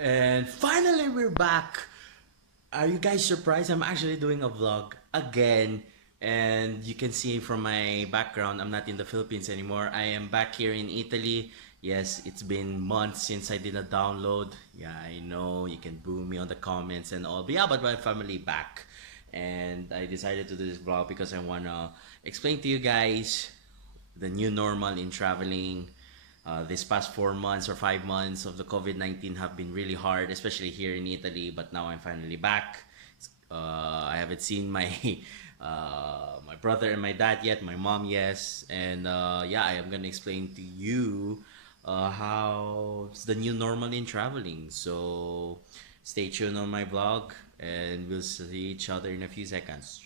And finally, we're back. Are you guys surprised? I'm actually doing a vlog again. And you can see from my background, I'm not in the Philippines anymore. I am back here in Italy. Yes, it's been months since I did a download. Yeah, I know you can boo me on the comments and all. But yeah, but my family back. And I decided to do this vlog because I want to explain to you guys the new normal in traveling. This past 4 months or 5 months of the COVID-19 have been really hard, especially here in Italy. But now I'm finally back. I haven't seen my my brother and my dad yet. My mom, yes, and yeah, I am gonna explain to you how it's the new normal in traveling. So stay tuned on my vlog, and we'll see each other in a few seconds.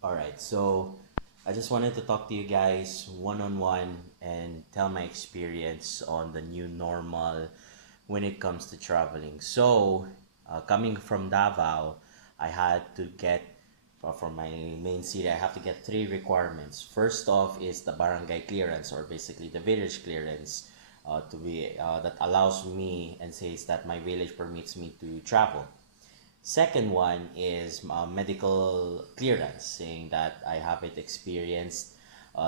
All right, so I just wanted to talk to you guys one on one and tell my experience on the new normal when it comes to traveling. So, coming from Davao, I had to get from my main city, I have to get three requirements. First off is the barangay clearance, or basically the village clearance, to be that allows me and says that my village permits me to travel. Second one is medical clearance, saying that I haven't experienced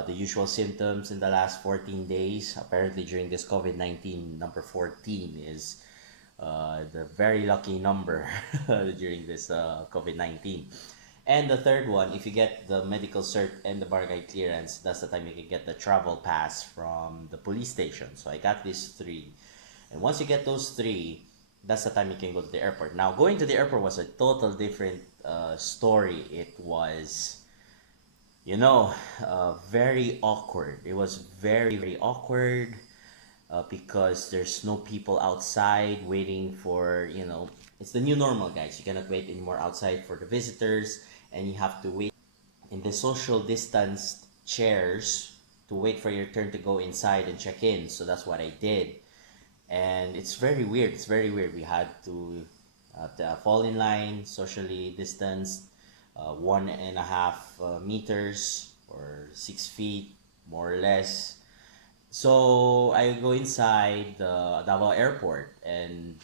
the usual symptoms in the last 14 days. Apparently, during this COVID 19, number 14 is the very lucky number during this COVID 19. And the third one, if you get the medical cert and the barangay clearance, that's the time you can get the travel pass from the police station. So I got these three. And once you get those three, that's the time you can go to the airport. Now, going to the airport was a total different story. It was, very awkward. It was very, very awkward because there's no people outside waiting for, it's the new normal, guys. You cannot wait anymore outside for the visitors, and you have to wait in the social distanced chairs to wait for your turn to go inside and check in. So that's what I did. And it's very weird. It's very weird. We had to fall in line, socially distanced, 1.5 meters or 6 feet, more or less. So I go inside the Davao airport, and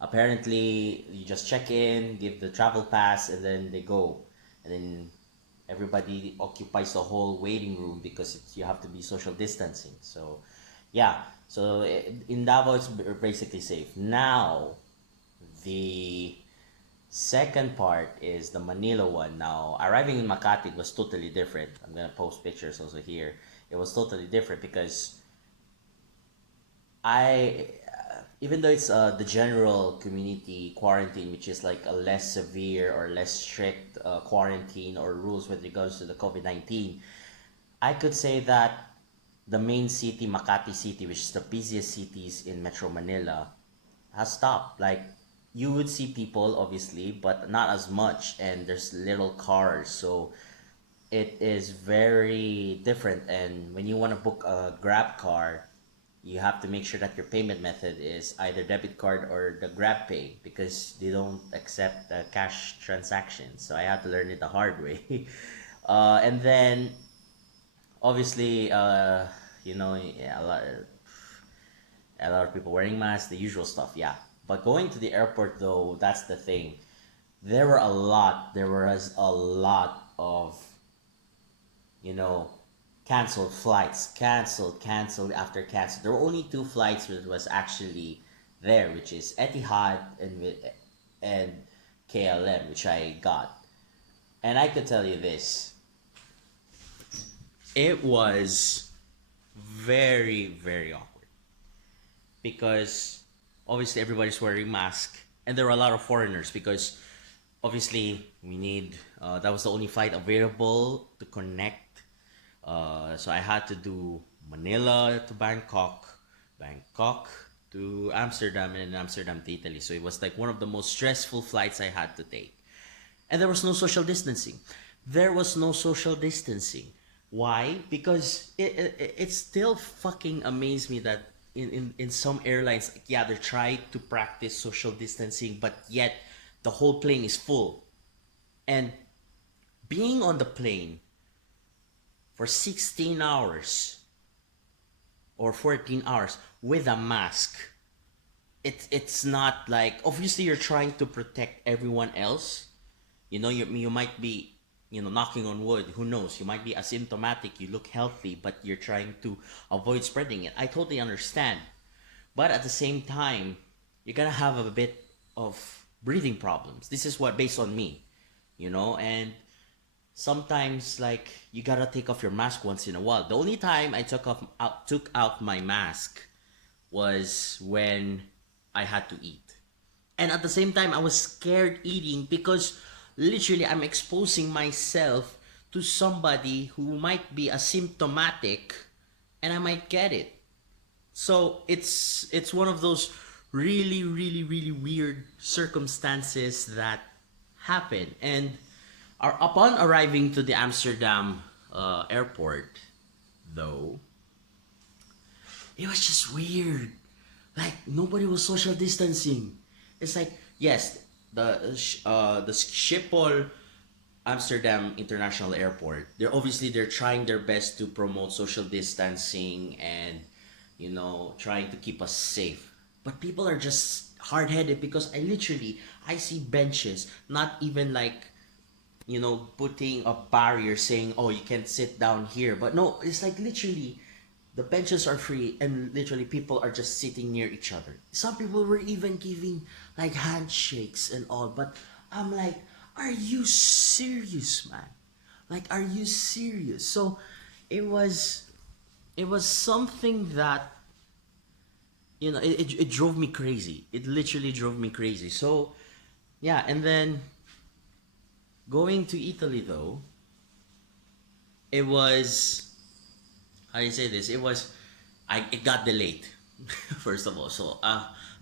apparently you just check in, give the travel pass, and then they go. And then everybody occupies the whole waiting room because you have to be social distancing. So yeah, so in Davao it's basically safe. Now the second part is the Manila one. Now arriving in Makati was totally different. I'm gonna post pictures also here. It was totally different because even though it's the general community quarantine, which is like a less severe or less strict quarantine or rules with regards to the COVID 19, I could say that the main city, Makati City, which is the busiest cities in Metro Manila, has stopped. Like, you would see people, obviously, but not as much, and there's little cars. So it is very different. And when you want to book a Grab car, you have to make sure that your payment method is either debit card or the Grab Pay because they don't accept cash transactions. So I had to learn it the hard way. And then obviously, yeah, a lot of people wearing masks, the usual stuff, yeah. But going to the airport though, that's the thing. There was a lot of, you know, canceled flights, canceled after canceled. There were only two flights that was actually there, which is Etihad and KLM, which I got. And I could tell you this, it was very, very awkward because obviously everybody's wearing mask and there were a lot of foreigners because obviously we need that was the only flight available to connect. So I had to do Manila to Bangkok, Bangkok to Amsterdam, and then Amsterdam to Italy. So it was like one of the most stressful flights I had to take. And there was no social distancing. There was no social distancing. Why? Because it still fucking amazed me that in some airlines, yeah, they're trying to practice social distancing, but yet the whole plane is full. And being on the plane for 16 hours or 14 hours with a mask. It's not like, obviously you're trying to protect everyone else. You might be, knocking on wood, who knows, you might be asymptomatic, you look healthy, but you're trying to avoid spreading it. I totally understand. But at the same time, you're gonna have a bit of breathing problems. This is what, based on me, and sometimes, like, you gotta take off your mask once in a while. The only time I took out my mask was when I had to eat. And at the same time, I was scared eating because literally I'm exposing myself to somebody who might be asymptomatic and I might get it. So it's one of those really, really, really weird circumstances that happen. And upon arriving to the Amsterdam airport, though, it was just weird. Like, nobody was social distancing. It's like, yes, the Schiphol Amsterdam International Airport. They're trying their best to promote social distancing and trying to keep us safe. But people are just hard headed because I see benches, not even like putting a barrier saying, oh, you can't sit down here. But no, it's like literally the benches are free and literally people are just sitting near each other. Some people were even giving like handshakes and all. But I'm like, are you serious, man? Like, are you serious? So it was something that it drove me crazy. It literally drove me crazy. So yeah, and then going to Italy, though, it was, how do you say this? It got delayed. First of all, so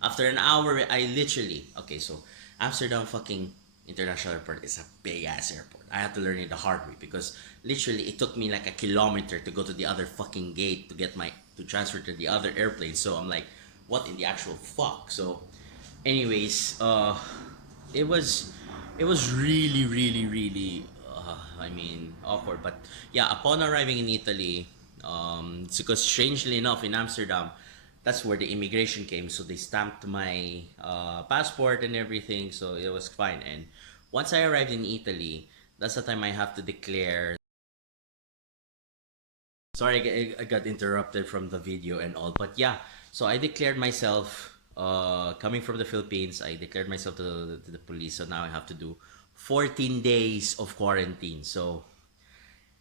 after an hour, so Amsterdam fucking International Airport is a big ass airport. I had to learn it the hard way because literally it took me like a kilometer to go to the other fucking gate to transfer to the other airplane. So I'm like, what in the actual fuck? So, anyways, it was really, really, really, awkward. But yeah, upon arriving in Italy, it's because strangely enough in Amsterdam, that's where the immigration came. So they stamped my passport and everything, so it was fine. And once I arrived in Italy, that's the time I have to declare. Sorry, I got interrupted from the video and all, but yeah. So I declared myself. Coming from the Philippines, I declared myself to the police. So now I have to do 14 days of quarantine. So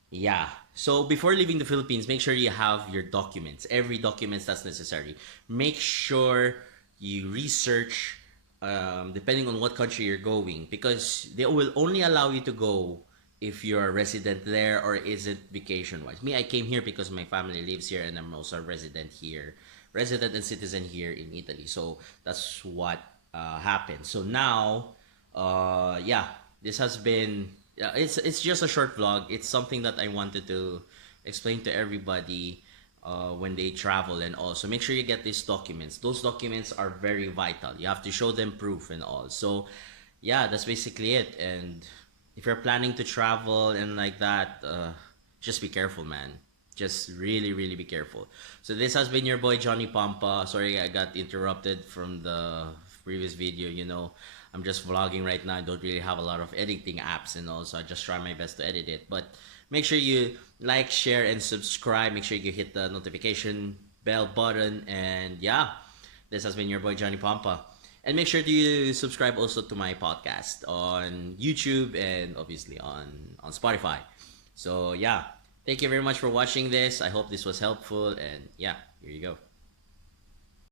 yeah. So before leaving the Philippines, make sure you have your documents. Every documents that's necessary. Make sure you research, depending on what country you're going, because they will only allow you to go if you're a resident there or is it vacation wise. Me, I came here because my family lives here and I'm also a resident and citizen here in Italy. So that's what happened. So now, yeah, this has been. Yeah, it's just a short vlog. It's something that I wanted to explain to everybody when they travel, and also make sure you get these documents. Those documents are very vital. You have to show them proof and all. So yeah, that's basically it. And if you're planning to travel and like that, just be careful, man. Just really, really be careful. So this has been your boy Johnny Pampa. Sorry I got interrupted from the previous video. I'm just vlogging right now. I don't really have a lot of editing apps and all, so I just try my best to edit it. But make sure you like, share, and subscribe. Make sure you hit the notification bell button. And yeah, this has been your boy Johnny Pampa. And make sure to subscribe also to my podcast on YouTube and obviously on Spotify. So yeah, thank you very much for watching this. I hope this was helpful. And yeah, here you go.